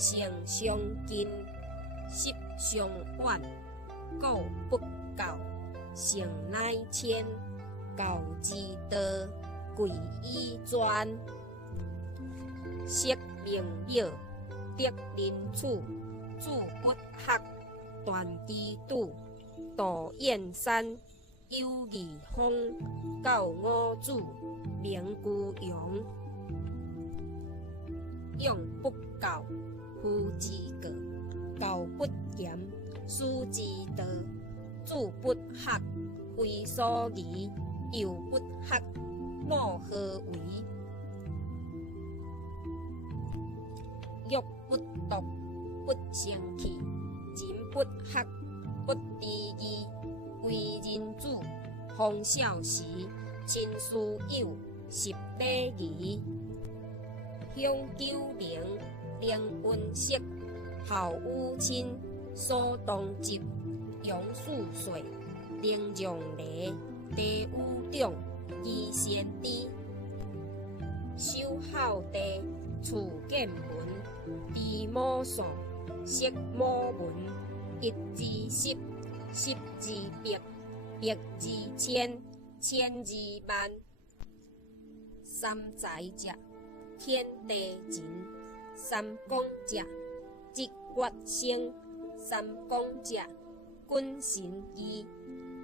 性相近，习相远，故不教。性乃迁，教之道，贵以专。识名表，得人处，主不学，断机杼。道燕山，有义风，教五子，名居阳。用不教，夫之过；教不严，师之道。主不学，非所宜；幼不学，莫何为？欲不读，不成器；人不学，不知义。为人子，方孝时；亲师友，识礼仪。享九龄，令运势；孝有亲，所当执。杨树岁，灵让礼；地有长，宜先知。守孝地，处见闻；知母丧，识母文。一之十，十之百，百之千，千之万。三才者，天地人；三公者，职月生；三公者，君臣义。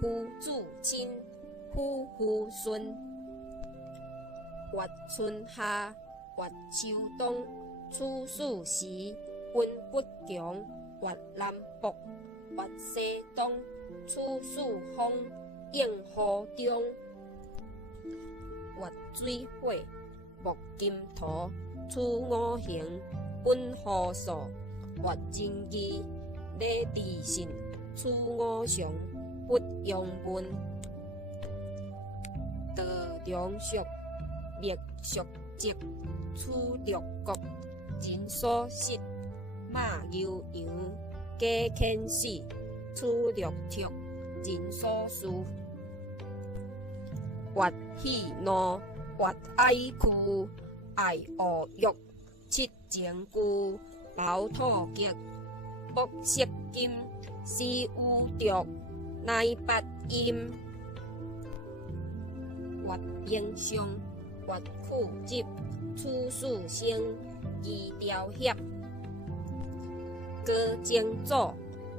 夫子亲，夫孙。月春夏，月秋冬。处暑时，温不强；月南北，月西东。处暑风，应河中。月水火，木金土。处五行，本河素。月正义，礼智信。处五常，不庸文。道良俗，灭俗节。处六国，人所食。马牛羊，鸡犬死。处六畜，人所事。月喜怒，月哀哭。爱恶欲，七情具。卯土吉，木色金。时有毒，乃八阴。月冰霜，月苦集。处暑生，宜调协。歌正祖，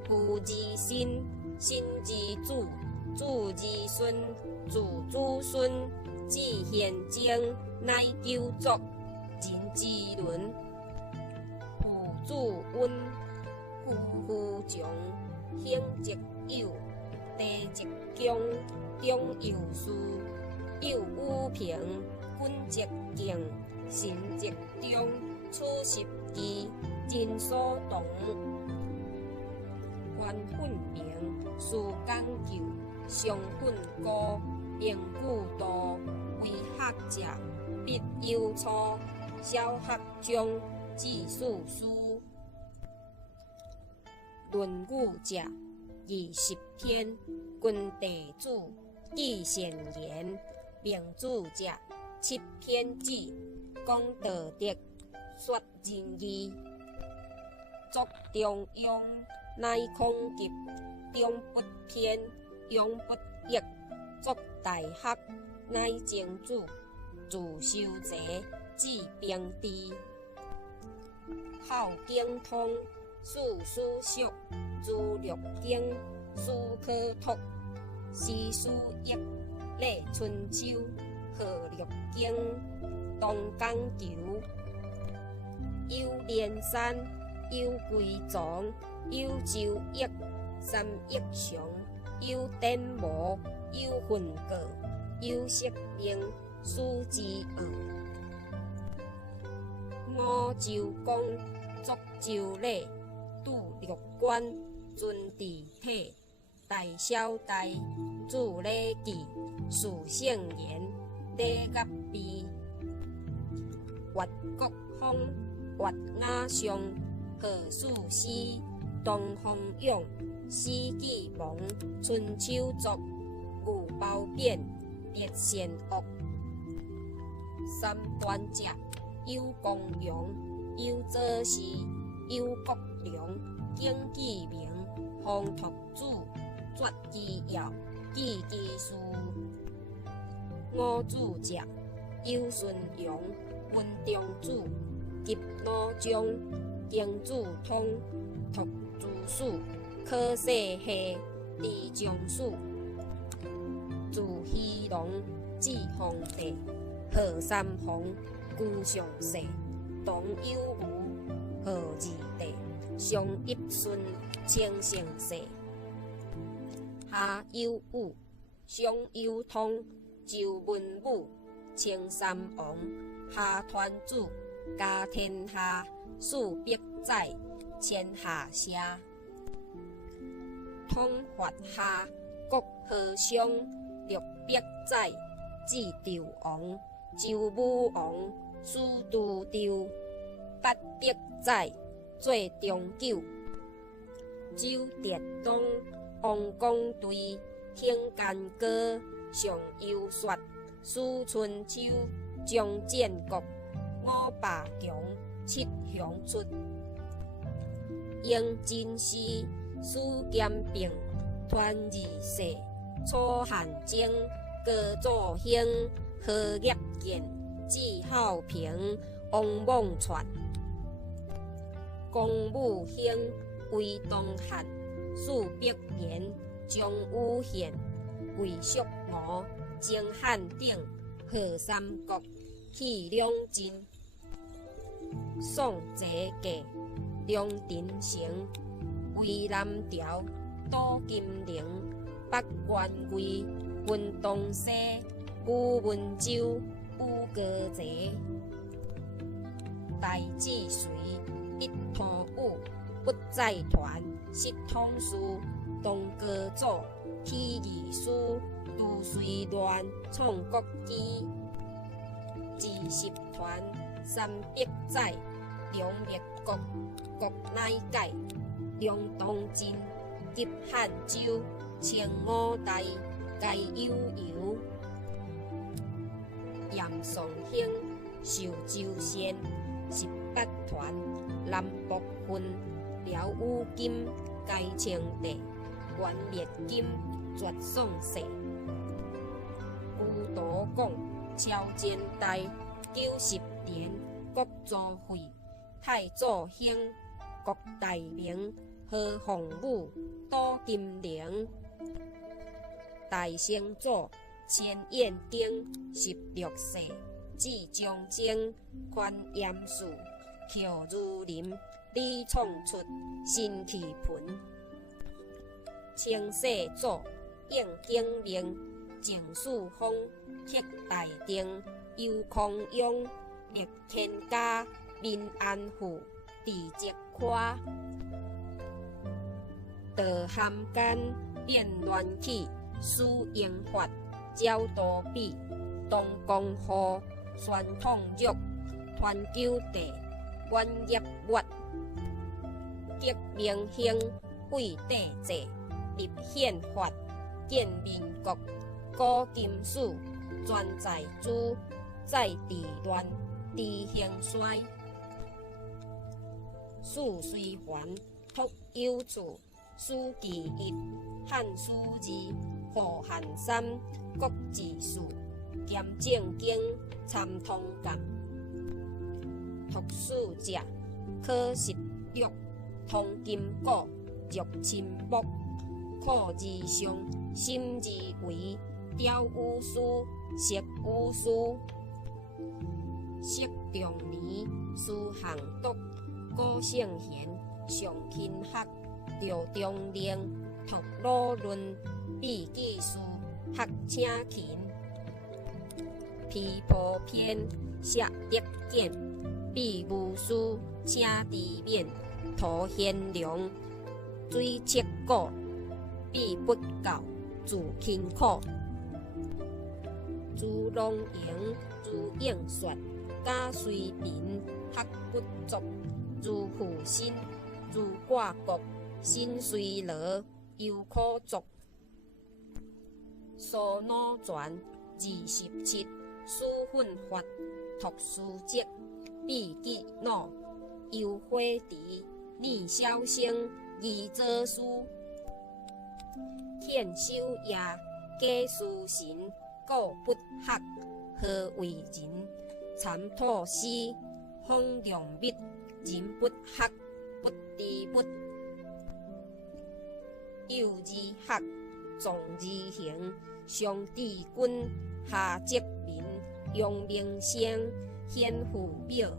父之身；身之子，子之孙；子子孙，子贤正，乃九族。人之伦，父子恩；夫妇长，兄则友；弟则恭，长幼序。幼有平，君则敬；臣则忠。处十忌，人所同。官粉明，事讲究；上粉高，名句多。为学者，必有初；小学中，致仕书。论语者，20篇。君弟子，记善言。明主者，7篇止。讲道德，说仁义。作中庸，乃空急；中不偏，庸不逆。作大学，乃正主；自修齐，治平治。孝经通，事事熟；资略经，事可托。诗书易，礼春秋；贺六经，动讲求。有连山，有归藏；有周易，三易常；有典谟，有训诰；有释命，书之学。五周公，作周礼；度六官，尊治体；大小代，注礼记；述圣言，礼乐备。越国风，越雅尚；何事诗，东方勇；史记亡，春秋作；武包贬，别善恶。三端者，有公羊，有左氏；有国良，敬其名，方托主，绝其要，记其事。五子者，有顺阳，文中主，吉罗将，经子通，托主史，考世下，地将士。自熙龙，至皇帝，贺三皇，居上世，同有无，贺二帝，上一顺，清盛世。下有武，上有通，周文武，清三王，下团主，家天下，数百载，天下社。通华夏，国和尚，六百载，至纣王，周武王，司都周，八百载，做中九。周哲东，王公队，兴干戈，上游说，史春秋，将建国，五霸强，七雄出。应真师，史兼并，传二世，楚汉争，高祖兴，何业建，季孝平，王莽篡。公武兴，为东汉，数百年，将武献，为蜀吴，征汉鼎，贺三国，去两晋。宋齐家，梁陈城，为南朝，杜金陵，北元贵，文东西，武文州，武歌齐。大治隋，一统武，不再团，失统书，东高祖，起义书，杜隋乱，创国基。自十团，三百载，梁灭国，国乃改，梁东晋，及汉周，清五代，改悠悠。严崇兴，受周县，十八团，南北分，辽武金，改清帝，元灭金，绝宋世。孤独讲，超前代，90年，国祖废，太祖兴，国大明，何鸿武，杜金陵。大成祖，千燕京，16世，至将征，宽严肃，乔如林，李创出，辛弃盆。清世祖，应景明，郑世峰，铁大定，游康雍，立天家，民安富，地节夸。道咸间，变乱起，史英法，招多比，东宫户，宣统玉，传九帝，元业月。革命兴，废帝制，立宪法，建民国，古金史，专在主，在治乱，治兴衰。史虽繁，托有处，史记一，汉史二，胡汉三，国志四，兼正经，参通鉴。读史者，考实录，通今古，入秦木，考字上，心字为，雕有书，识有书。识中年，书行读，古圣贤，上勤学，着中令，读老论，秘技术，学请勤。批破篇，写德简，秘武书，请知勉，图贤良，水切古，必不教，自勤苦。自龙营，自应说，假随民，学不足，自负心，自挂国，心随劳，忧苦足。苏脑传27，书训法，读书籍，秘技脑，忧火池，念小生宜作事，欠修也假书神，故不学，何为人？参透诗，方良密，人不学，不知物。幼而学，壮而行。上知君，下则民，用名声，显父表，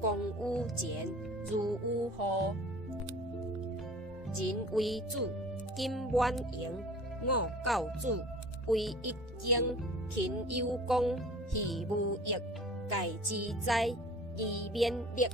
公有钱，如有户。人为主，金满盈，我教主，为一经，勤有功，戏无益，戒之灾，以免力。